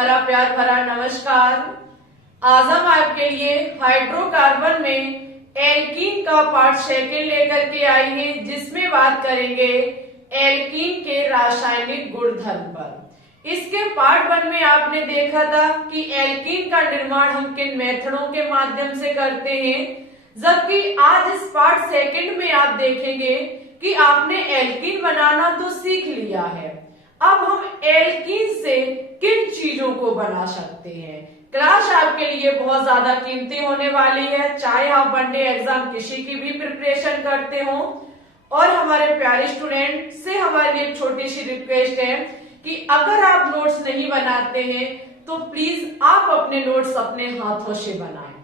हमारा प्यार भरा नमस्कार। आज हम आपके लिए हाइड्रोकार्बन में एल्कीन का पार्ट सेकंड लेकर के आए हैं, जिसमें बात करेंगे एल्कीन के रासायनिक गुणधर्म पर। इसके पार्ट 1 में आपने देखा था कि एल्कीन का निर्माण हम किन मेथडों के माध्यम से करते हैं, जबकि आज इस पार्ट सेकंड में आप देखेंगे कि आपने एल्कीन बनाना तो सीख लिया है। अब हम एल्कीन से किन चीजों को बना सकते हैं। क्लास आपके लिए बहुत ज्यादा कीमती होने वाली है, चाहे आप वनडे एग्जाम किसी की भी प्रिपरेशन करते हो। और हमारे प्यारे स्टूडेंट से हमारी एक छोटी सी रिक्वेस्ट है कि अगर आप नोट्स नहीं बनाते हैं तो प्लीज आप अपने नोट्स अपने हाथों से बनाएं।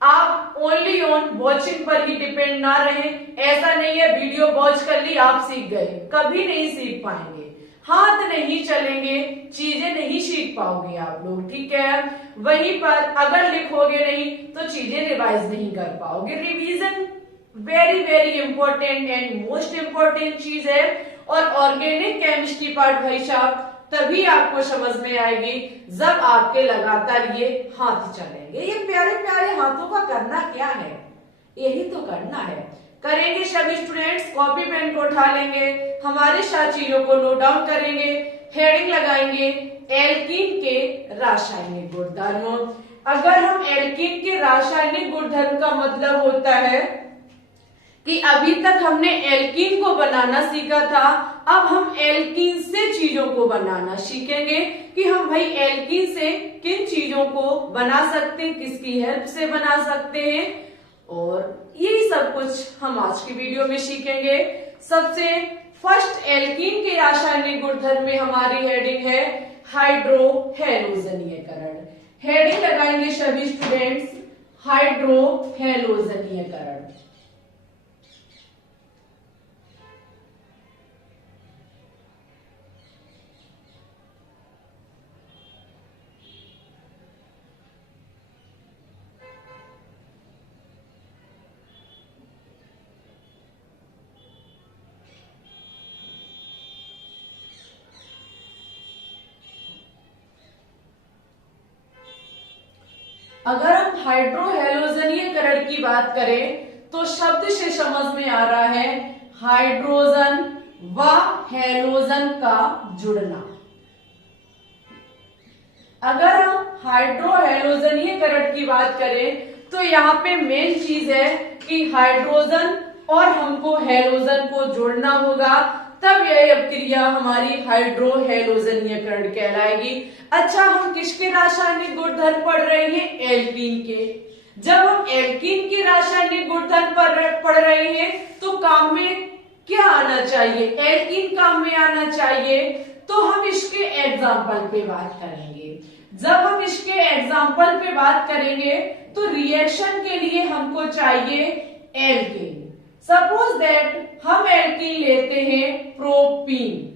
आप ओनली ऑन वॉचिंग पर ही डिपेंड ना रहें। ऐसा नहीं है वीडियो वॉच कर ली आप सीख गए, कभी नहीं सीख पाएंगे। हाथ नहीं चलेंगे, चीजें नहीं सीख पाओगे आप लोग, ठीक है। वहीं पर अगर लिखोगे नहीं तो चीजें रिवाइज नहीं कर पाओगे। Revision very very important and most important चीज है। और ऑर्गेनिक केमिस्ट्री पार्ट भाई साहब तभी आपको समझ में आएगी जब आपके लगातार ये हाथ चलेंगे। ये प्यारे प्यारे हाथों का करना क्या है, यही तो करना है। करेंगे सभी स्टूडेंट्स, कॉपी पेन को उठा लेंगे, हमारे साथ चीजों को नोट डाउन करेंगे, हेडिंग लगाएंगे एल्कीन के रासायनिक गुणधर्म। अगर हम एल्कीन के रासायनिक गुणधर्म का मतलब होता है कि अभी तक हमने एल्कीन को बनाना सीखा था, अब हम एल्कीन से चीजों को बनाना सीखेंगे कि हम भाई एल्कीन से किन चीजों को बना सकते हैं, किसकी हेल्प से बना सकते हैं, और यही सब कुछ हम आज की वीडियो में सीखेंगे। सबसे फर्स्ट एल्कीन के रासायनिक गुणधर्म में हमारी हेडिंग है हाइड्रोहैलोजनीयकरण। हेडिंग लगाएंगे सभी स्टूडेंट्स, हाइड्रोहैलोजनीयकरण। अगर हम हाइड्रोहैलोजनीयकरण की बात करें तो शब्द से समझ में आ रहा है हाइड्रोजन व हैलोजन का जुड़ना। अगर हम हाइड्रोहैलोजनीयकरण की बात करें तो यहाँ पे मेन चीज है कि हाइड्रोजन और हमको हैलोजन को जोड़ना होगा, तब यह क्रिया हमारी हाइड्रोहैलोजनीयकरण कहलाएगी। अच्छा, हम किसके रासायनिक गुणधर्म पढ़ रहे हैं? एल्कीन के। जब हम एल्कीन के रासायनिक गुणधर्म पढ़ रहे हैं तो काम में क्या आना चाहिए? एल्कीन काम में आना चाहिए। तो हम इसके एग्जाम्पल पे बात करेंगे। जब हम इसके एग्जाम्पल पे बात करेंगे तो रिएक्शन के लिए हमको चाहिए एल्कीन। सपोज दैट हम एल्कीन लेते हैं प्रोपीन।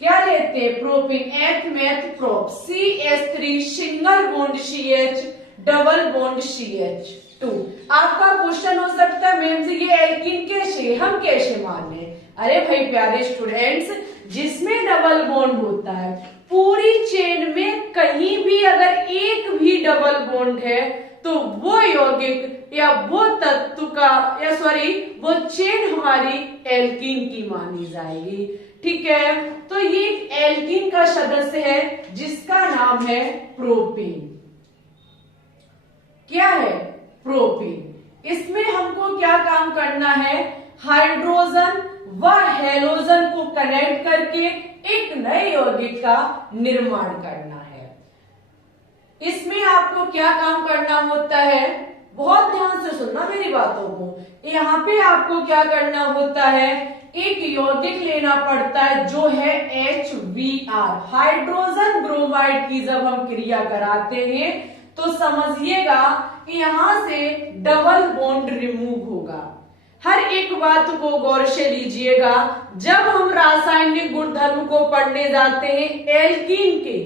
क्या लेते हैं? प्रोपीन। एथ math prop, CH3 single bond CH double bond CH2। आपका क्वेश्चन हो सकता है मैम जी ये एल्कीन कैसे, हम कैसे मान लें? अरे भाई प्यारे स्टूडेंट्स, जिसमें डबल बॉन्ड होता है पूरी चेन में कहीं भी अगर एक भी डबल बॉन्ड है तो वो यौगिक या वो तत्व का वो चेन हमारी एल्कीन की मानी जाएगी, ठीक है। तो ये एल्कीन का सदस्य है जिसका नाम है प्रोपीन। क्या है? प्रोपीन। इसमें हमको क्या काम करना है? हाइड्रोजन व हैलोजन को कनेक्ट करके एक नए यौगिक का निर्माण करना है। इसमें आपको क्या काम करना होता है? बहुत ध्यान से सुनना मेरी बातों को। यहाँ पे आपको क्या करना होता है? एक यौगिक लेना पड़ता है जो है HBr, हाइड्रोजन ब्रोमाइड की जब हम क्रिया कराते हैं तो समझिएगा कि यहां से डबल बॉन्ड रिमूव होगा। हर एक बात को गौर से लीजिएगा। जब हम रासायनिक गुणधर्म को पढ़ने जाते हैं एल्कीन के,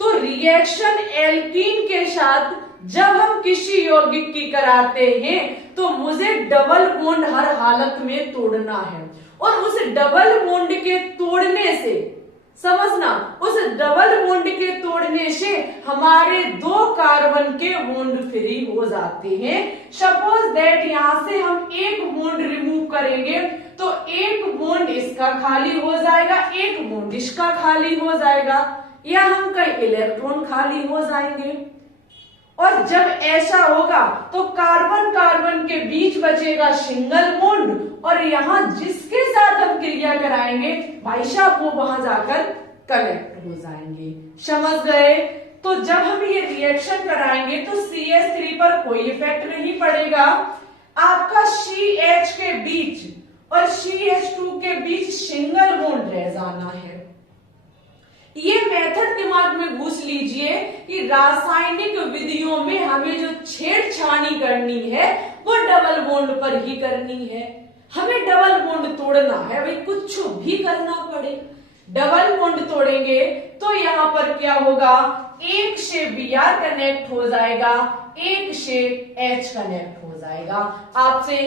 तो रिएक्शन एल्कीन के साथ जब हम किसी यौगिक की कराते हैं तो मुझे डबल बॉन्ड हर हालत में तोड़ना है। और उस डबल बॉन्ड के तोड़ने से समझना, उस डबल बॉन्ड के तोड़ने से हमारे 2 कार्बन के बॉन्ड फ्री हो जाते हैं। सपोज दैट यहाँ से हम एक बॉन्ड रिमूव करेंगे तो एक बॉन्ड इसका खाली हो जाएगा, एक बॉन्ड इसका खाली हो जाएगा, या हम कई इलेक्ट्रॉन खाली हो जाएंगे। और जब ऐसा होगा तो कार्बन कार्बन के बीच बचेगा सिंगल बॉन्ड और यहाँ जिसके साथ हम क्रिया कराएंगे भाई साहब वो वहां जाकर कनेक्ट हो जाएंगे। समझ गए? तो जब हम ये रिएक्शन कराएंगे तो CH3 पर कोई इफेक्ट नहीं पड़ेगा। आपका CH के बीच और CH2 के बीच सिंगल बॉन्ड रह जाना है। ये मेथड दिमाग में घुस लीजिए कि रासायनिक विधियों में हमें जो छेड़छानी करनी है वो डबल बॉन्ड पर ही करनी है। हमें डबल बॉन्ड तोड़ना है, भाई कुछ भी करना पड़े। डबल बॉन्ड तोड़ेंगे तो यहाँ पर क्या होगा, एक से Br कनेक्ट हो जाएगा, एक से H कनेक्ट हो जाएगा। आपसे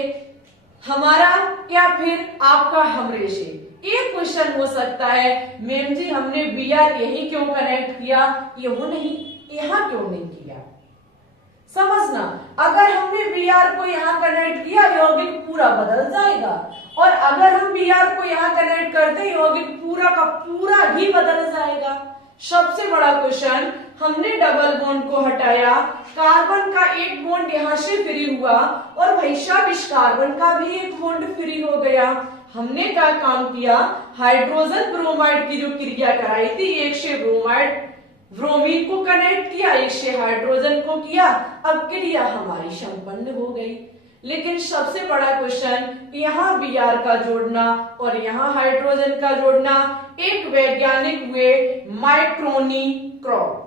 हमारा या फिर आपका हमरे से एक क्वेश्चन हो सकता है, मैम जी हमने Br यही क्यों कनेक्ट किया, यही नहीं यहाँ क्यों नहीं किया। समझना, अगर हमने Br को यहाँ कनेक्ट किया यौगिक पूरा बदल जाएगा, और अगर हम Br को यहाँ कनेक्ट करते यौगिक पूरा का पूरा ही बदल जाएगा। सबसे बड़ा क्वेश्चन, हमने डबल बॉन्ड को हटाया, कार्बन का एक बॉन्ड यहाँ से फ्री हुआ और भाई साहब इस कार्बन का भी एक बॉन्ड फ्री हो गया। हमने क्या काम किया, हाइड्रोजन ब्रोमाइड की जो क्रिया कराई थी, एक से ब्रोमीन को कनेक्ट किया, एक से हाइड्रोजन को किया, अब क्रिया हमारी संपन्न हो गई। लेकिन सबसे बड़ा क्वेश्चन, यहाँ Br का जोड़ना और यहाँ हाइड्रोजन का जोड़ना, एक वैज्ञानिक हुए माइक्रोनी क्रॉप।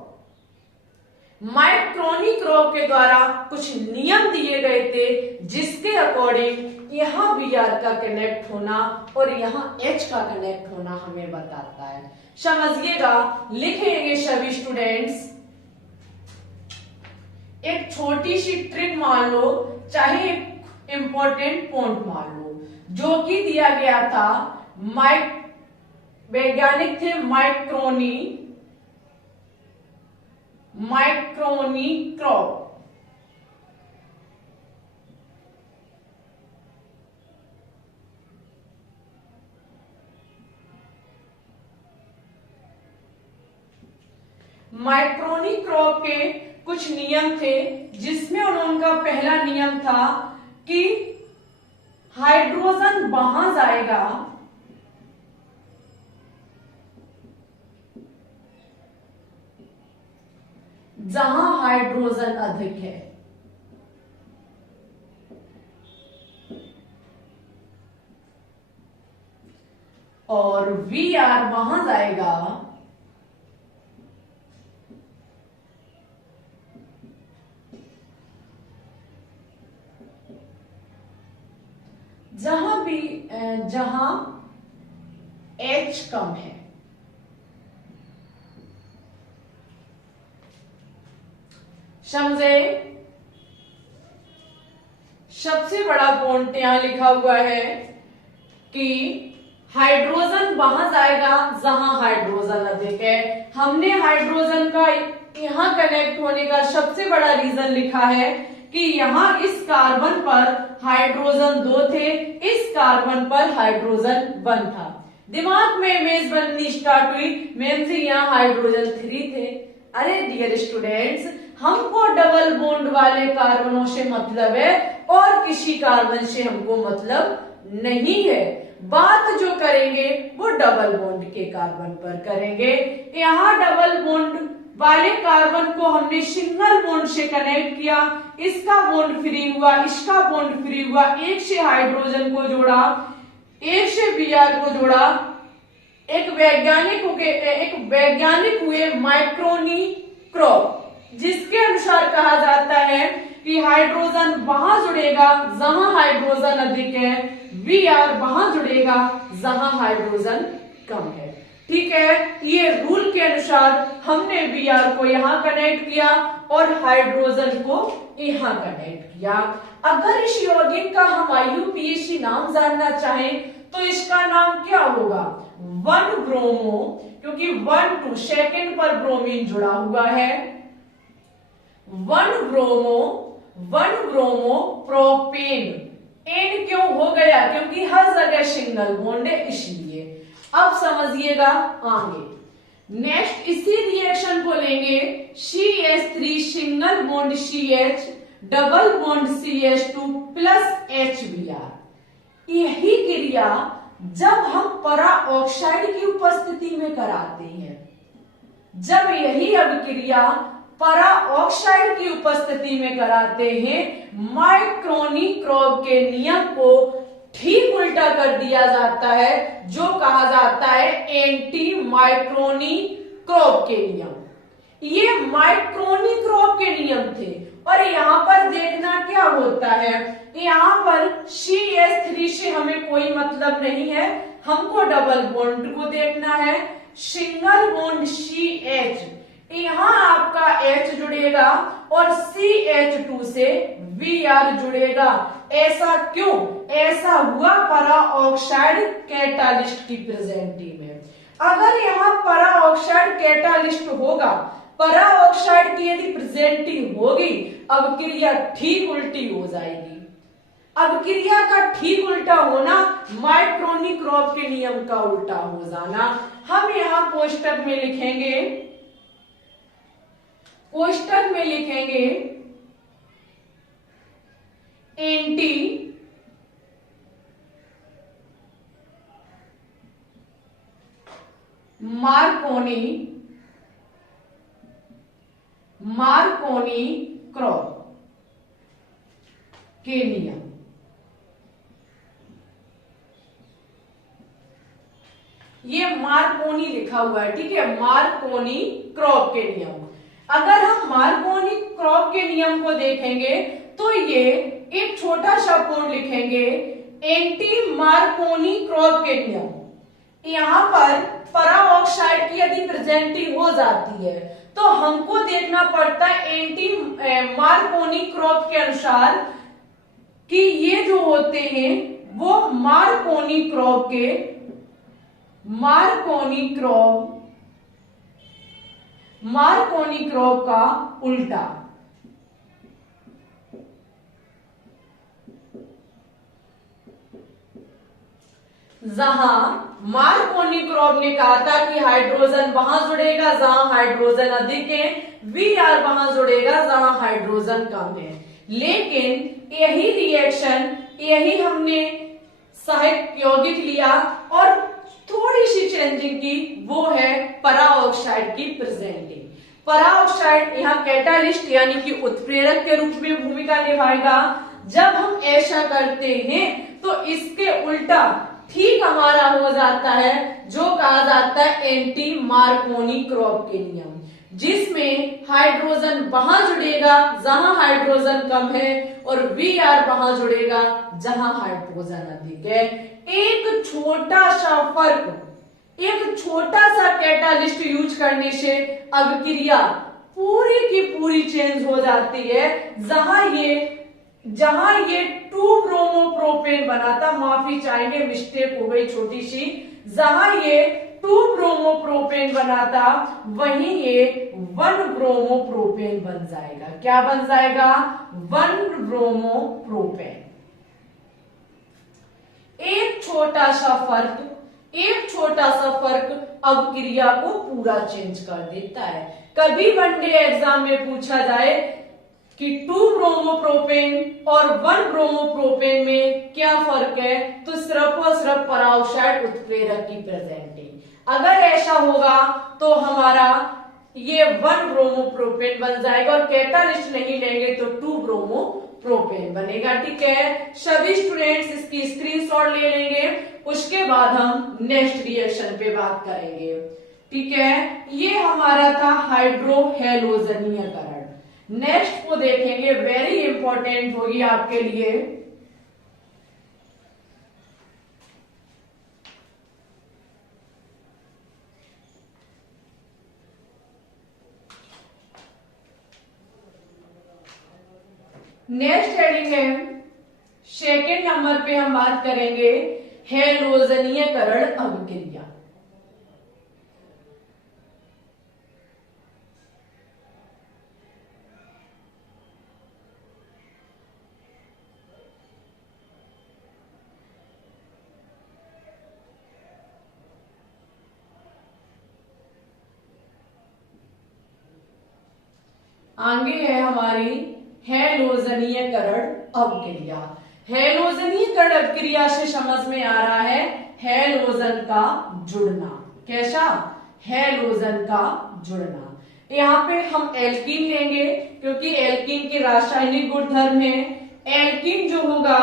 माइक्रोनी क्रॉप के द्वारा कुछ नियम दिए गए थे जिसके अकॉर्डिंग यहाँ Br का कनेक्ट होना और यहाँ H का कनेक्ट होना हमें बताता है। समझिएगा, लिखेंगे सभी स्टूडेंट्स। एक छोटी सी ट्रिक मान लो, चाहे एक इंपॉर्टेंट पॉइंट मान लो, जो कि दिया गया था, वैज्ञानिक थे माइक्रोनी क्रॉप। माइक्रोनी क्रॉप के कुछ नियम थे जिसमें उनका पहला नियम था कि हाइड्रोजन वहां जाएगा जहां हाइड्रोजन अधिक है, और Br वहां जाएगा जहां H कम है। समझे? सबसे बड़ा पॉइंट यहां लिखा हुआ है कि हाइड्रोजन वहां जाएगा जहां हाइड्रोजन अधिक है। हमने हाइड्रोजन का यहां कनेक्ट होने का सबसे बड़ा रीजन लिखा है कि यहाँ इस कार्बन पर हाइड्रोजन 2 थे, इस कार्बन पर हाइड्रोजन 1 था। दिमाग में इमेज बननी स्टार्ट हुई, मैम जी यहाँ हाइड्रोजन 3 थे। अरे डियर स्टूडेंट्स, हमको डबल बॉन्ड वाले कार्बनों से मतलब है और किसी कार्बन से हमको मतलब नहीं है। बात जो करेंगे वो डबल बॉन्ड के कार्बन पर करेंगे। यहाँ डबल बॉन्ड वाले कार्बन को हमने सिंगल बॉन्ड से कनेक्ट किया, इसका बॉन्ड फ्री हुआ, इसका बॉन्ड फ्री हुआ, एक से हाइड्रोजन को जोड़ा, एक से Br को जोड़ा, एक वैज्ञानिक हुए माइक्रोनी क्रॉप, जिसके अनुसार कहा जाता है कि हाइड्रोजन वहां जुड़ेगा जहां हाइड्रोजन अधिक है, Br वहां जुड़ेगा जहां हाइड्रोजन कम है। ठीक है, ये रूल के अनुसार हमने Br को यहाँ कनेक्ट किया और हाइड्रोजन को यहाँ कनेक्ट किया। अगर इस यौगिक का हम IUPAC नाम जानना चाहें तो इसका नाम क्या होगा? वन ब्रोमो, क्योंकि 1 2 सेकेंड पर ब्रोमीन जुड़ा हुआ है, वन ब्रोमो प्रोपेन। एन क्यों हो गया? क्योंकि हर जगह सिंगल बॉन्ड है इसलिए। अब समझिएगा आगे। नेक्स्ट इसी रिएक्शन को लेंगे, CH3 single bond CH double bond CH2 plus HBr। यही क्रिया जब हम परा ऑक्साइड की उपस्थिति में कराते हैं, जब यही अभिक्रिया परा ऑक्साइड की उपस्थिति में कराते हैं, माइक्रोनी-क्रॉब के नियम को ठीक उल्टा कर दिया जाता है, जो कहा जाता है एंटी माइक्रोनी-क्रॉब के नियम। ये माइक्रोनी-क्रॉब के नियम थे। और यहां पर देखना क्या होता है, यहां पर CH3 से हमें कोई मतलब नहीं है, हमको डबल बॉन्ड को देखना है। सिंगल बॉन्ड CH, यहां आपका H जुड़ेगा और CH2 से Br जुड़ेगा। ऐसा क्यों? ऐसा हुआ परा ऑक्साइड कैटालिस्ट की प्रेजेंटी में। अगर यहाँ परा ऑक्साइड कैटालिस्ट होगा, परा ऑक्साइड की यदि प्रेजेंटिंग होगी, अब क्रिया ठीक उल्टी हो जाएगी। अब क्रिया का ठीक उल्टा होना माइक्रोनी-क्रॉब के नियम का उल्टा हो जाना। हम यहाँ कोष्टक में लिखेंगे, एंटी मार्कोनी-क्रॉब के नियम। ये मार्कोनी लिखा हुआ है, ठीक है, मार्कोनी-क्रॉब के नियम। अगर हम मार्कोनी-क्रॉब के नियम को देखेंगे तो ये एक छोटा सा कोड लिखेंगे, एंटी मार्कोनी-क्रॉब के नियम। यहां पर परा ऑक्साइड की यदि प्रेजेंटिंग हो जाती है तो हमको देखना पड़ता है एंटी मार्कोनी-क्रॉब के अनुसार कि ये जो होते हैं वो मार्कोनी-क्रॉब का उल्टा। जहां मार्कोनी-क्रॉब ने कहा था कि हाइड्रोजन वहां जुड़ेगा जहां हाइड्रोजन अधिक है, Br वहां जुड़ेगा जहां हाइड्रोजन कम है। लेकिन यही रिएक्शन, यही हमने सहायक यौगिक लिया और थोड़ी सी चेंजिंग की, वो है परा ऑक्साइड की प्रेजेंटिंग। परा ऑक्साइड यहाँ कैटालिस्ट यानी कि उत्प्रेरक के रूप में भूमिका निभाएगा। जब हम ऐसा करते हैं तो इसके उल्टा ठीक हमारा हो जाता है, जो कहा जाता है एंटी मार्कोनी-क्रॉब के नियम, जिसमें हाइड्रोजन वहां जुड़ेगा जहां हाइड्रोजन कम है और Br वहां जुड़ेगा जहां हाइड्रोजन अधिक है। एक छोटा सा फर्क, एक छोटा सा कैटालिस्ट यूज करने से अभिक्रिया पूरी की पूरी चेंज हो जाती है। जहां ये 2 ब्रोमोप्रोपेन बना था, माफी चाहेंगे मिस्टेक हो गई छोटी सी, जहां ये 2 ब्रोमोप्रोपेन बना था वहीं ये 1 ब्रोमोप्रोपेन बन जाएगा। क्या बन जाएगा? 1 ब्रोमोप्रोपेन। एक छोटा सा फर्क अभिक्रिया को पूरा चेंज कर देता है। कभी वनडे एग्जाम में पूछा जाए कि 2 ब्रोमोप्रोपेन और 1 ब्रोमोप्रोपेन में क्या फर्क है, तो सिर्फ और सिर्फ पराऑक्साइड उत्प्रेरक की प्रेजेंटिंग। अगर ऐसा होगा तो हमारा ये 1 ब्रोमोप्रोपेन बन जाएगा और कैटालिस्ट नहीं लेंगे तो 2 ब्रोमोप्रोपेन बनेगा। ठीक है, सभी स्टूडेंट्स इसकी स्क्रीनशॉट ले लेंगे, उसके बाद हम नेक्स्ट रिएक्शन पे बात करेंगे। ठीक है, ये हमारा था हाइड्रोहेलोजनीयकरण। नेक्स्ट को देखेंगे, वेरी इंपॉर्टेंट होगी आपके लिए। नेक्स्ट हेडिंग है, सेकेंड नंबर पे हम बात करेंगे हेलोजनीयकरण अभिक्रिया। आगे है हमारी हैलोजनीयकरण अवक्रिया। हैलोजनीयकरण अवक्रिया से समझ में आ रहा है हैलोजन का जुड़ना। कैसा? हैलोजन का जुड़ना। यहाँ पे हम एल्कीन लेंगे क्योंकि एल्कीन के रासायनिक गुणधर्म है। एल्कीन जो होगा,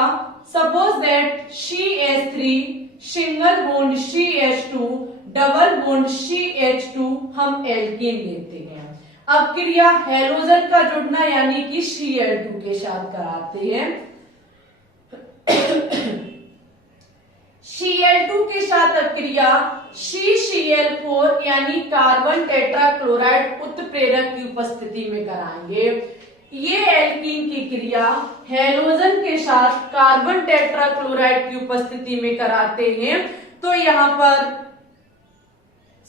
suppose that CH3 single bond CH2 double bond CH2 हम एल्कीन लेते हैं। अब क्रिया हैलोजन का जुड़ना यानी कि Cl2 के साथ कराते हैं। Cl2 के साथ क्रिया CCl4 यानी कार्बन टेट्राक्लोराइड उत्प्रेरक की उपस्थिति में कराएंगे। ये एल्कीन की क्रिया हैलोजन के साथ कार्बन टेट्राक्लोराइड की उपस्थिति में कराते हैं। तो यहाँ पर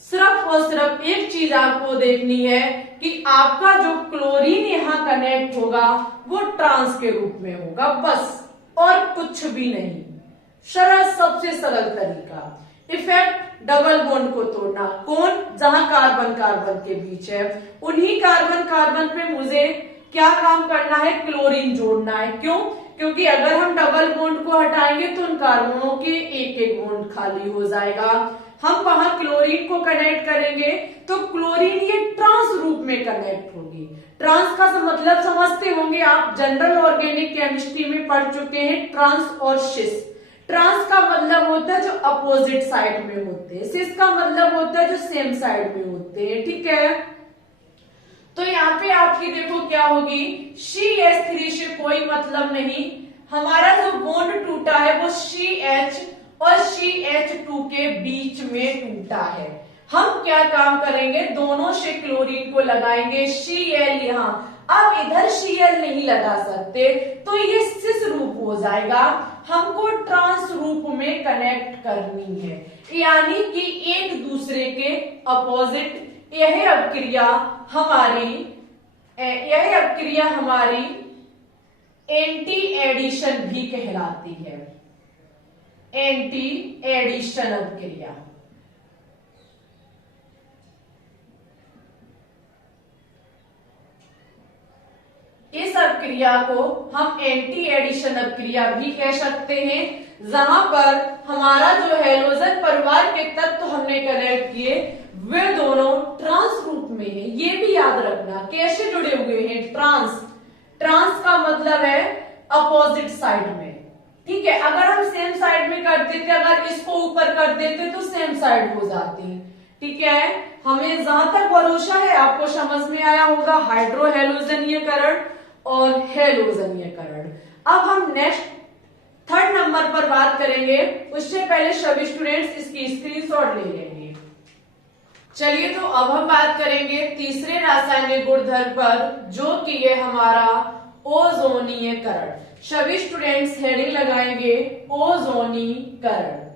सिर्फ और सिर्फ एक चीज आपको देखनी है कि आपका जो क्लोरीन यहाँ कनेक्ट होगा वो ट्रांस के रूप में होगा, बस और कुछ भी नहीं। सरल, सबसे सरल तरीका। इफेक्ट डबल बॉन्ड को तोड़ना। कौन? जहां कार्बन कार्बन के बीच है, उन्हीं कार्बन कार्बन पे मुझे क्या काम करना है? क्लोरीन जोड़ना है। क्यों? क्योंकि अगर हम डबल बॉन्ड को हटाएंगे तो उन कार्बनों के एक एक बॉन्ड खाली हो जाएगा। हम वहां क्लोरीन को कनेक्ट करेंगे तो क्लोरीन ये ट्रांस रूप में कनेक्ट होगी। ट्रांस का मतलब समझते होंगे आप, जनरल ऑर्गेनिक केमिस्ट्री में पढ़ चुके हैं, ट्रांस और सिस। ट्रांस का मतलब होता है जो अपोजिट साइड में होते हैं, सिस का मतलब होता है जो सेम साइड में होते हैं। ठीक है, तो यहाँ पे आपकी देखो क्या होगी, CH3 से कोई मतलब नहीं, हमारा जो बॉन्ड टूटा है वो CH और CH2 के बीच में टूटा है। हम क्या काम करेंगे? दोनों से क्लोरीन को लगाएंगे, Cl यहाँ। अब इधर Cl नहीं लगा सकते तो ये सिस रूप हो जाएगा। हमको ट्रांस रूप में कनेक्ट करनी है, यानी कि एक दूसरे के अपोजिट। यह अवक्रिया हमारी एंटी एडिशन भी कहलाती है। एंटी एडिशन अवक्रिया। इस अवक्रिया को हम एंटी एडिशन अवक्रिया भी कह सकते हैं, जहां पर हमारा जो हैलोजन परिवार के तत्व हमने कनेक्ट किए वे दोनों ट्रांस रूप में है। ये भी याद रखना कैसे जुड़े हुए हैं, ट्रांस। ट्रांस का मतलब है अपोजिट साइड में। ठीक है, अगर हम सेम साइड में कर देते, अगर इसको ऊपर कर देते तो सेम साइड हो जाती। ठीक है, हमें जहां तक भरोसा है आपको समझ में आया होगा हाइड्रो हैलोजनीयकरण और हैलोजनीयकरण। अब हम नेक्स्ट थर्ड नंबर पर बात करेंगे, उससे पहले सभी स्टूडेंट्स इसकी स्क्रीनशॉट ले लेंगे। चलिए, तो अब हम बात करेंगे तीसरे रासायनिक गुणधर्म पर, जो कि ये हमारा ओजोनीयकरण। सभी स्टूडेंट्स हेडिंग लगाएंगे ओजोनीकरण।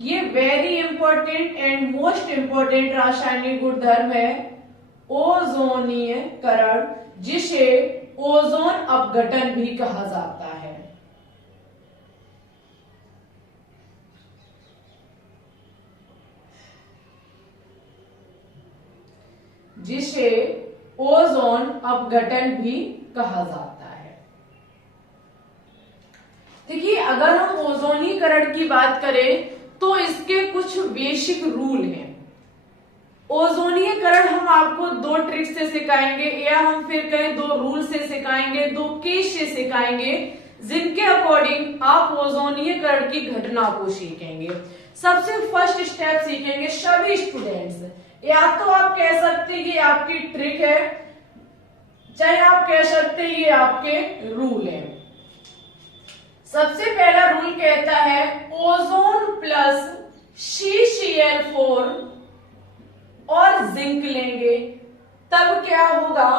ये very important and most important रासायनिक गुणधर्म है ओजोनीयकरण, जिसे ओजोन अपघटन भी कहा जाता है। जिसे ओजोन अपघटन भी कहा जाता है। देखिए, अगर हम ओजोनीकरण की बात करें तो इसके कुछ बेसिक रूल हैं। ओजोनीकरण हम आपको दो ट्रिक से सिखाएंगे, या हम फिर कहें दो रूल से सिखाएंगे, दो केस से सिखाएंगे, जिनके अकॉर्डिंग आप ओजोनीकरण की घटना को सीखेंगे। सबसे फर्स्ट स्टेप सीखेंगे सभी स्टूडेंट्स, या तो आप कह सकते हैं ये आपकी ट्रिक है, चाहे आप कह सकते हैं ये आपके रूल है। सबसे पहला रूल कहता है ओजोन प्लस CCl4 और जिंक लेंगे तब क्या होगा,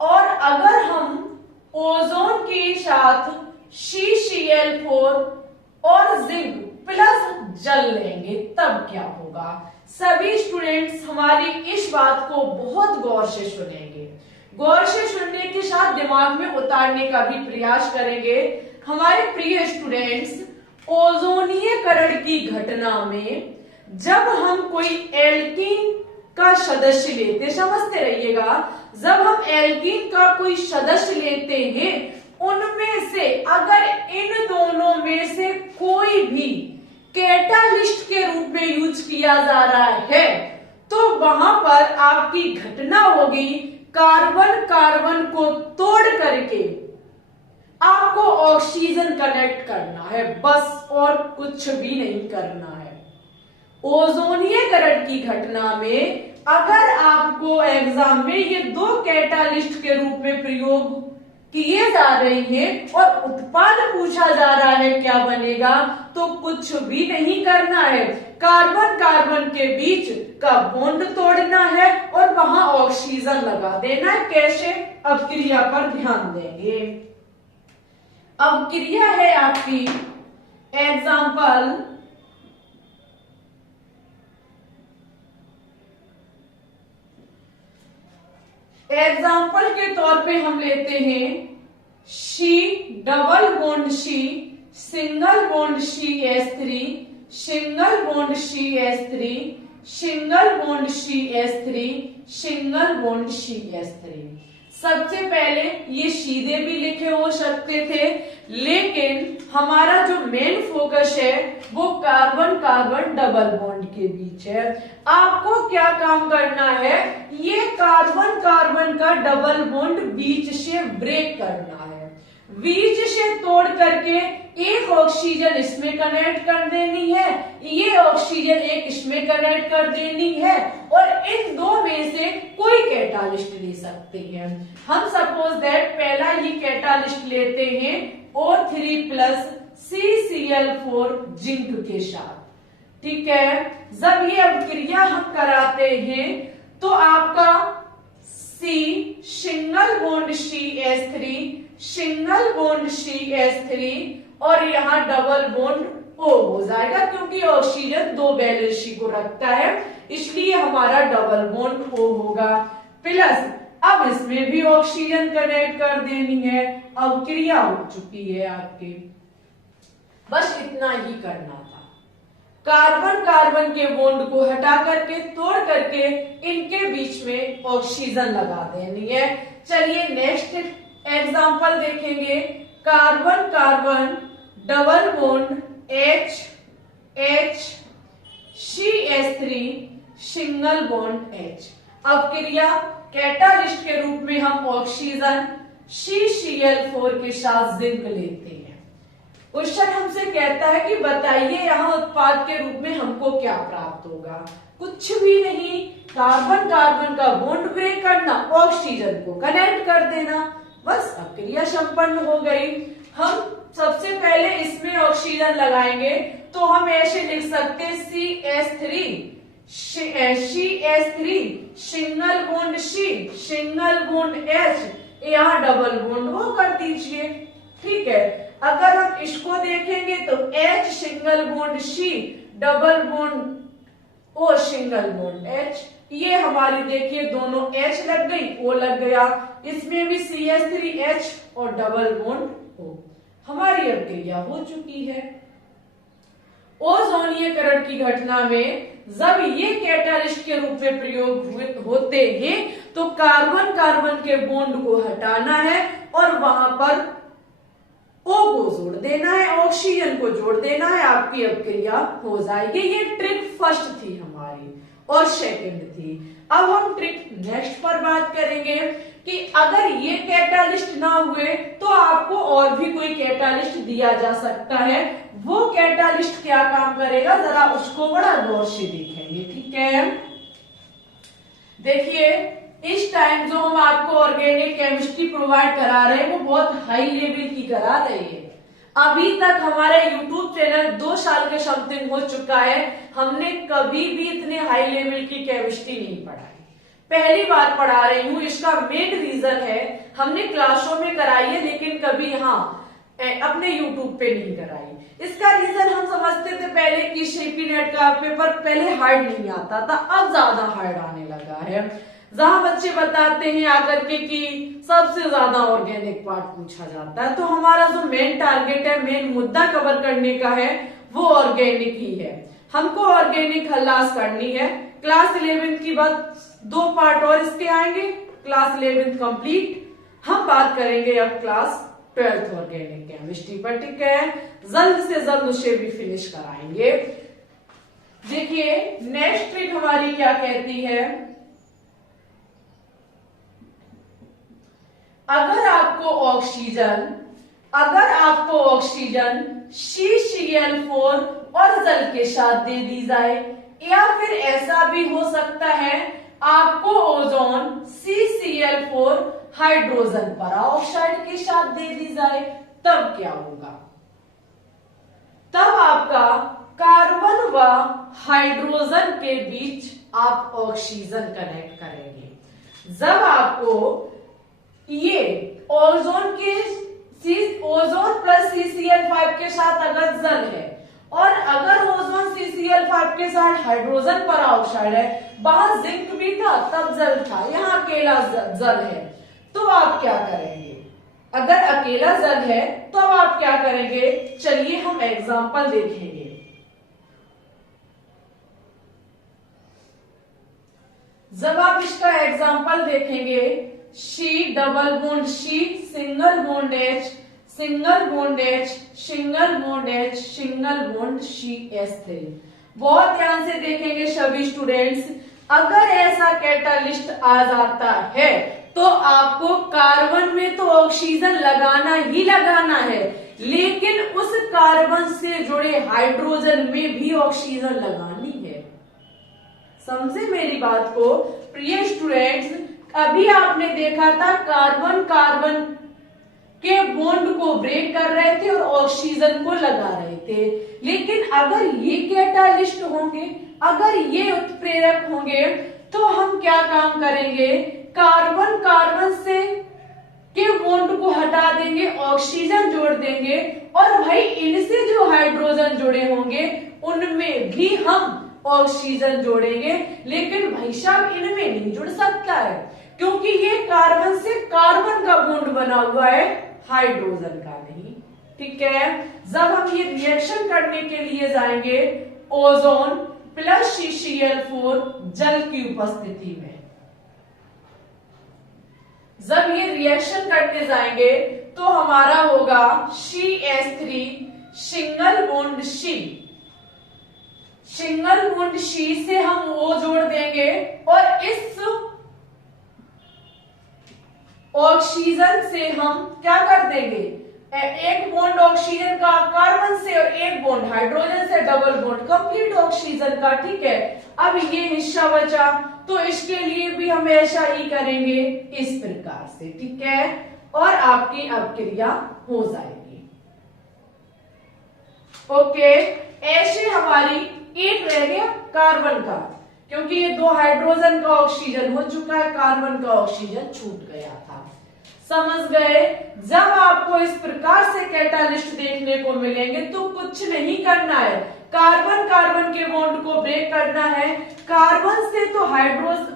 और अगर हम ओजोन के साथ CCl4 और जिंक प्लस जल लेंगे तब क्या होगा। सभी स्टूडेंट्स हमारी इस बात को बहुत गौर से सुनेंगे, गौर से सुनने के साथ दिमाग में उतारने का भी प्रयास करेंगे। हमारे प्रिय स्टूडेंट्स, ओजोनीकरण की घटना में जब हम कोई एल्कीन का सदस्य लेते, समझते रहिएगा, जब हम एल्कीन का कोई सदस्य लेते हैं उनमें से अगर इन दोनों में से कोई भी कैटालिस्ट के रूप में यूज किया जा रहा है तो वहां पर आपकी घटना होगी कार्बन कार्बन को तोड़ करके आपको ऑक्सीजन कनेक्ट करना है, बस और कुछ भी नहीं करना है। ओजोनीयकरण की घटना में अगर आपको एग्जाम में ये दो कैटालिस्ट के रूप में प्रयोग किए जा रहे हैं और उत्पाद पूछा जा रहा है क्या बनेगा, तो कुछ भी नहीं करना है, कार्बन कार्बन के बीच का बॉन्ड तोड़ना है और वहां ऑक्सीजन लगा देना है। कैसे? अब क्रिया पर ध्यान देंगे। अब क्रिया है आपकी एग्जाम्पल के तौर पे हम लेते हैं she double bond she single bond CH3 single bond CH3 single bond CH3 single bond CH3। सबसे पहले ये सीधे भी लिखे हो सकते थे, लेकिन हमारा जो मेन फोकस है वो कार्बन कार्बन डबल बॉन्ड के बीच है। आपको क्या काम करना है, ये कार्बन कार्बन का डबल बॉन्ड बीच से ब्रेक करना है, बीच से तोड़ करके एक ऑक्सीजन इसमें कनेक्ट कर देनी है, ये ऑक्सीजन एक इसमें कनेक्ट कर देनी है और इन दो में से कोई कैटालिस्ट ले सकते हैं। हम सपोज दैट पहला ये कैटालिस्ट लेते हैं O3+ CCl4 जिंक के साथ, ठीक है। जब ये अभिक्रिया हम कराते हैं तो आपका C single bond CH3 single bond CH3 और यहाँ डबल बॉन्ड O हो जाएगा, क्योंकि ऑक्सीजन दो वैलेंसी को रखता है इसलिए हमारा डबल बॉन्ड O होगा। प्लस अब इसमें भी ऑक्सीजन कनेक्ट कर देनी है। अब क्रिया हो चुकी है आपके, बस इतना ही करना था, कार्बन कार्बन के बॉन्ड को हटा करके तोड़ करके इनके बीच में ऑक्सीजन लगा देनी है। चलिए नेक्स्ट एग्जाम्पल देखेंगे, carbon carbon double bond H H CH3 single bond H। अब क्रिया कैटालिस्ट के रूप में हम ऑक्सीजन CCl4 के साथ जिंक लेते हैं। क्वेश्चन हमसे कहता है कि बताइए यहाँ उत्पाद के रूप में हमको क्या प्राप्त होगा, कुछ भी नहीं, कार्बन कार्बन का बॉन्ड ब्रेक करना, ऑक्सीजन को कनेक्ट कर देना, बस अब क्रिया संपन्न हो गई। हम सबसे पहले इसमें ऑक्सीजन लगाएंगे तो हम ऐसे लिख सकते CH3 single bond C single bond H, यहाँ डबल बॉन्ड वो कर दीजिए, ठीक है। अगर हम इसको देखेंगे तो H single bond C double bond O single bond H, ये हमारी देखिए दोनों H लग गई, O लग गया, इसमें भी CH3H और डबल बॉन्ड O। हमारी अब क्रिया हो चुकी है। ओजोनीयकरण की घटना में जब ये कैटालिस्ट के रूप में प्रयोग होते हैं तो कार्बन कार्बन के बॉन्ड को हटाना है और वहां पर O को जोड़ देना है, ऑक्सीजन को जोड़ देना है, आपकी अब क्रिया हो जाएगी। ये ट्रिक फर्स्ट थी हमारी और सेकंड थी। अब हम ट्रिक नेक्स्ट पर बात करेंगे कि अगर ये कैटालिस्ट ना हुए तो आपको और भी कोई कैटालिस्ट दिया जा सकता है, वो कैटालिस्ट क्या काम करेगा जरा उसको बड़ा गौर से देखेंगे, ठीक है। देखिए इस टाइम जो हम आपको ऑर्गेनिक केमिस्ट्री प्रोवाइड करा रहे हैं वो बहुत हाई लेवल की करा रहे हैं। अभी तक हमारा यूट्यूब चैनल 2 साल के समथिंग हो चुका है, हमने कभी भी इतने हाई लेवल की केमिस्ट्री नहीं पढ़ाई, पहली बार पढ़ा रही हूँ। इसका मेन रीजन है हमने क्लासों में कराई है लेकिन कभी अपने यूट्यूब पे नहीं कराई। इसका रीजन हम समझते थे पहले कि CP-नेट का पेपर पहले हार्ड नहीं आता था, अब ज्यादा हार्ड आने लगा है, जहां बच्चे बताते हैं आकर के कि सबसे ज्यादा ऑर्गेनिक पार्ट पूछा जाता है। तो हमारा जो मेन टारगेट है, मेन मुद्दा कवर करने का है वो ऑर्गेनिक ही है। हमको ऑर्गेनिक खल्लास करनी है, क्लास 11 की बात, 2 पार्ट और इसके आएंगे, क्लास 11 कंप्लीट। हम बात करेंगे अब क्लास 12th ऑर्गेनिक केमिस्ट्री पर, ठीक है। जल्द से जल्द उसे भी फिनिश कराएंगे। देखिए नेक्स्ट ट्रिक हमारी क्या कहती है, अगर आपको ऑक्सीजन CCl4 और जल के साथ दे दी जाए, या फिर ऐसा भी हो सकता है आपको ओजोन CCl4 हाइड्रोजन परऑक्साइड के साथ दे दी जाए, तब क्या होगा? तब आपका कार्बन व हाइड्रोजन के बीच आप ऑक्सीजन कनेक्ट करेंगे। जब आपको ये ओजोन प्लस CCl5 के साथ अगर जल है, और अगर ओजोन CCl5 के साथ हाइड्रोजन परऑक्साइड है, वहां जिंक भी था तब जल था, यहाँ अकेला जल है, तो आप क्या करेंगे? अगर अकेला जल है तो अब आप क्या करेंगे? चलिए हम एग्जांपल देखेंगे। जब आप इसका एग्जांपल देखेंगे, C double bond C, single bond H, single bond H, single bond H, single bond CH3। बहुत ध्यान से देखेंगे सभी स्टूडेंट्स। अगर ऐसा कैटालिस्ट आ जाता है तो आपको कार्बन में तो ऑक्सीजन लगाना ही लगाना है, लेकिन उस कार्बन से जुड़े हाइड्रोजन में भी ऑक्सीजन लगानी है। समझे मेरी बात को प्रिय स्टूडेंट्स? अभी आपने देखा था कार्बन कार्बन के बॉन्ड को ब्रेक कर रहे थे और ऑक्सीजन को लगा रहे थे, लेकिन अगर ये कैटालिस्ट होंगे, अगर ये उत्प्रेरक होंगे, तो हम क्या काम करेंगे? कार्बन कार्बन से के बॉन्ड को हटा देंगे, ऑक्सीजन जोड़ देंगे, और भाई इनसे जो हाइड्रोजन जुड़े होंगे उनमें भी हम ऑक्सीजन जोड़ेंगे। लेकिन भाई साहब इनमें नहीं जुड़ सकता है, क्योंकि ये कार्बन से कार्बन का बॉन्ड बना हुआ है, हाइड्रोजन का नहीं, ठीक है। जब हम ये रिएक्शन करने के लिए जाएंगे ओजोन प्लस CCl4 जल की उपस्थिति में, जब ये रिएक्शन करने जाएंगे तो हमारा होगा CH3 single bond C, single bond C से हम O जोड़ देंगे, और इस ऑक्सीजन से हम क्या कर देंगे? एक बॉन्ड ऑक्सीजन का कार्बन से और एक बॉन्ड हाइड्रोजन से, डबल बॉन्ड कंप्लीट ऑक्सीजन का, ठीक है। अब ये हिस्सा बचा तो इसके लिए भी हम ऐसा ही करेंगे इस प्रकार से, ठीक है, और आपकी अभिक्रिया हो जाएगी। ओके, ऐसे हमारी एक रह गया कार्बन का, क्योंकि ये 2 हाइड्रोजन का ऑक्सीजन हो चुका है, कार्बन का ऑक्सीजन छूट गया था। समझ गए? जब आपको इस प्रकार से कैटालिस्ट देखने को मिलेंगे तो कुछ नहीं करना है, कार्बन कार्बन के बॉन्ड को ब्रेक करना है। कार्बन से तो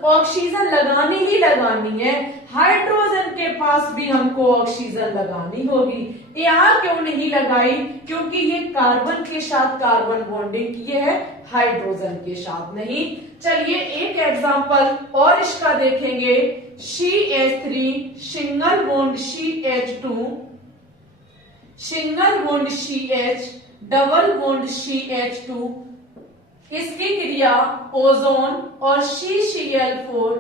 ऑक्सीजन लगानी ही लगानी है, हाइड्रोजन के पास भी हमको ऑक्सीजन लगानी होगी। यहाँ क्यों नहीं लगाई? क्योंकि ये कार्बन के साथ कार्बन बॉन्डिंग किए है, हाइड्रोजन के साथ नहीं। चलिए एक एग्जांपल और इसका देखेंगे, CH3 single bond CH2, single bond CH, double bond CH2, इसकी क्रिया ओजोन और CCl4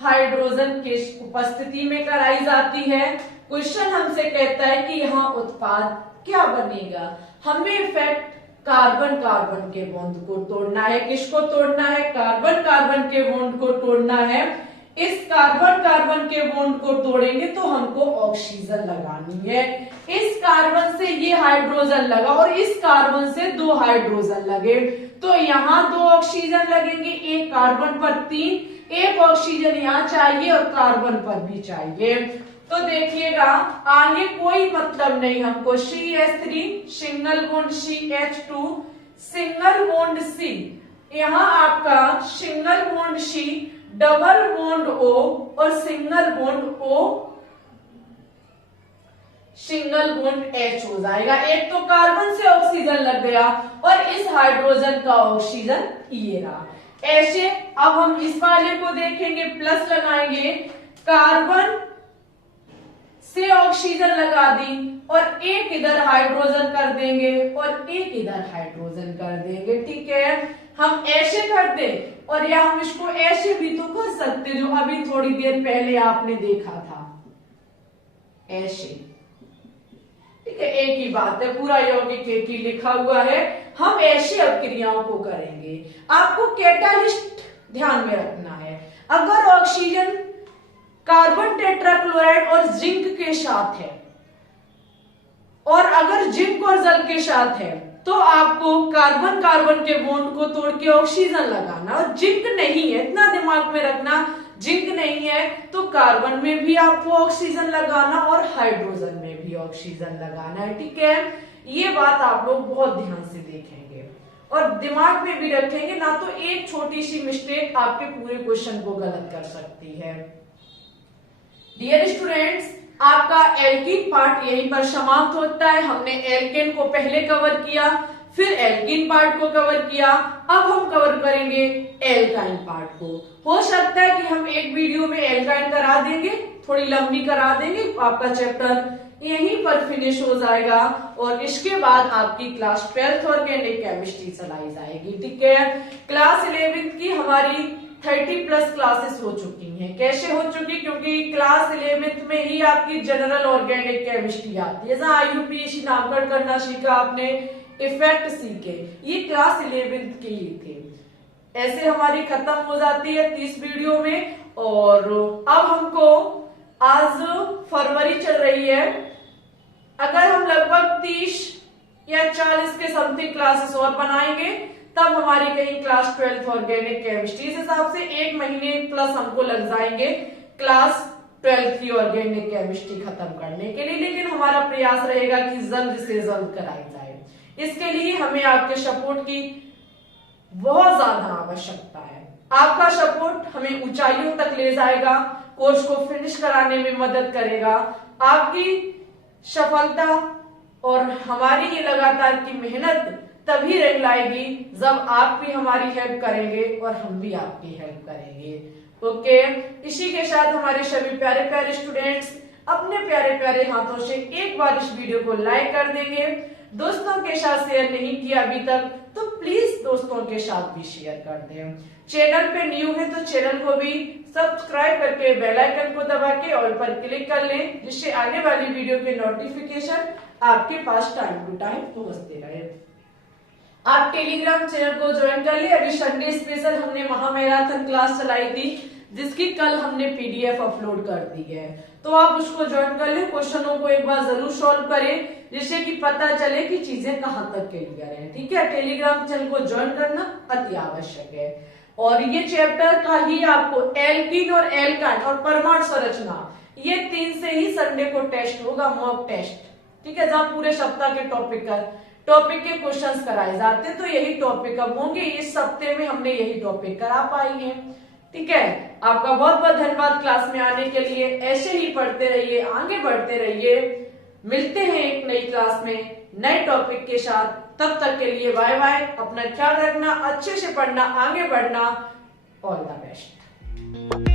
हाइड्रोजन के उपस्थिति में कराई जाती है। क्वेश्चन हमसे कहता है कि यहाँ उत्पाद क्या बनेगा? हमें इफेक्ट कार्बन कार्बन के बॉन्ड को तोड़ना है। किसको तोड़ना है? कार्बन कार्बन के बॉन्ड को तोड़ना है। इस कार्बन कार्बन के बॉन्ड को तोड़ेंगे तो हमको ऑक्सीजन लगानी है। इस कार्बन से ये हाइड्रोजन लगा और इस कार्बन से 2 हाइड्रोजन लगे, तो यहाँ 2 ऑक्सीजन लगेंगे, एक कार्बन पर 3, एक ऑक्सीजन यहाँ चाहिए और कार्बन पर भी चाहिए। तो देखिएगा आगे कोई मतलब नहीं हमको। CH3 single bond CH2 single bond C, यहाँ आपका single bond C, double bond O और single bond O, single bond H हो जाएगा। एक तो कार्बन से ऑक्सीजन लग गया और इस हाइड्रोजन का ऑक्सीजन ये रहा। ऐसे अब हम इस वाले को देखेंगे, प्लस लगाएंगे, कार्बन से ऑक्सीजन लगा दी और एक इधर हाइड्रोजन कर देंगे और एक इधर हाइड्रोजन कर देंगे। ठीक है, हम ऐसे कर दे और या हम इसको ऐसे भी तो कर सकते जो अभी थोड़ी देर पहले आपने देखा था, ऐसे। ठीक है, एक ही बात है, पूरा यौगिक एक ही लिखा हुआ है। हम ऐसी अभिक्रियाओं को करेंगे। आपको कैटालिस्ट ध्यान में रखना है। अगर ऑक्सीजन कार्बन टेट्राक्लोराइड और जिंक के साथ है और अगर जिंक और जल के साथ है तो आपको कार्बन कार्बन के बॉन्ड को तोड़ के ऑक्सीजन लगाना, और जिंक नहीं है, इतना दिमाग में रखना, जिंक नहीं है तो कार्बन में भी आपको ऑक्सीजन लगाना और हाइड्रोजन में भी ऑक्सीजन लगाना है। ठीक है, ये बात आप लोग बहुत ध्यान से देखेंगे और दिमाग में भी रखेंगे, ना तो एक छोटी सी मिस्टेक आपके पूरे क्वेश्चन को गलत कर सकती है। डियर स्टूडेंट्स, आपका एल्कीन पार्ट यहीं पर समाप्त होता है। हमने एल्केन को पहले कवर किया, फिर एल्कीन पार्ट को कवर किया, अब हम कवर करेंगे एल्काइन पार्ट को। हो सकता है कि हम एक वीडियो में एल्काइन करा देंगे, थोड़ी लंबी करा देंगे, आपका चैप्टर यहीं पर फिनिश हो जाएगा और इसके बाद आपकी क्लास 12th ऑर्गेनिक केमिस्ट्री चलाई जाएगी। ठीक है, क्लास 11th की हमारी 30+ क्लासेस हो चुकी हैं। कैसे हो चुकी? क्योंकि क्लास 11th में ही आपकी जनरल ऑर्गेनिक केमिस्ट्री आती है, जहां IUPAC नामकरण करना सीखा आपने, इफेक्ट सीखे, ये क्लास 11th के ही थे। ऐसे हमारी खत्म हो जाती है 30 वीडियो में। और अब हमको आज फरवरी चल रही है, अगर हम लगभग 30 या 40 के समथिंग क्लासेस और बनाएंगे तब हमारी कहीं क्लास 12th ऑर्गेनिक केमिस्ट्री, इस हिसाब से 1 महीने प्लस हमको लग जाएंगे क्लास 12th की ऑर्गेनिक केमिस्ट्री खत्म करने के लिए। लेकिन हमारा प्रयास रहेगा कि जल्द से जल्द कराई जाए। इसके लिए हमें आपके सपोर्ट की बहुत ज्यादा आवश्यकता है। आपका सपोर्ट हमें ऊंचाइयों तक ले जाएगा, कोर्स को फिनिश कराने में मदद करेगा। आपकी सफलता और हमारी ये लगातार की मेहनत तभी रंग लाएगी जब आप भी हमारी हेल्प करेंगे और हम भी आपकी हेल्प करेंगे। ओके, इसी के साथ हमारे सभी प्यारे प्यारे स्टूडेंट्स अपने प्यारे प्यारे हाथों से एक बार इस वीडियो को लाइक कर देंगे। दोस्तों के साथ शेयर नहीं किया अभी तक तो प्लीज दोस्तों के साथ भी शेयर कर दें। चैनल पे न्यू है तो चैनल को भी सब्सक्राइब करके बेल आइकन को दबा के ऑल पर क्लिक कर लें, जिससे आगे वाली वीडियो के नोटिफिकेशन आपके पास टाइम टू टाइम पहुंचते रहे। आप टेलीग्राम चैनल को ज्वाइन कर ले। अभी संडे स्पेशल हमने महामैराथन क्लास चलाई थी, जिसकी कल हमने PDF अपलोड कर दी है, तो आप उसको ज्वाइन कर ले। क्वेश्चनों को एक बार जरूर सॉल्व करें, जिससे कि पता चले कि चीजें कहां तक क्लियर है। ठीक है, टेलीग्राम चैनल को ज्वाइन करना अति आवश्यक है। और ये चैप्टर का ही आपको एल्कीन और एल्काइन और परमाणु संरचना, ये 3 से ही संडे को टेस्ट होगा, मॉक टेस्ट। ठीक है, जहां पूरे सप्ताह के टॉपिक के क्वेश्चंस कराए जाते हैं, तो यही टॉपिक अब होंगे। इस हफ्ते में हमने यही टॉपिक करा पाई है। ठीक है, आपका बहुत बहुत धन्यवाद क्लास में आने के लिए। ऐसे ही पढ़ते रहिए, आगे बढ़ते रहिए। मिलते हैं एक नई क्लास में नए टॉपिक के साथ। तब तक के लिए बाय बाय। अपना ख्याल रखना, अच्छे से पढ़ना, आगे बढ़ना। All the best.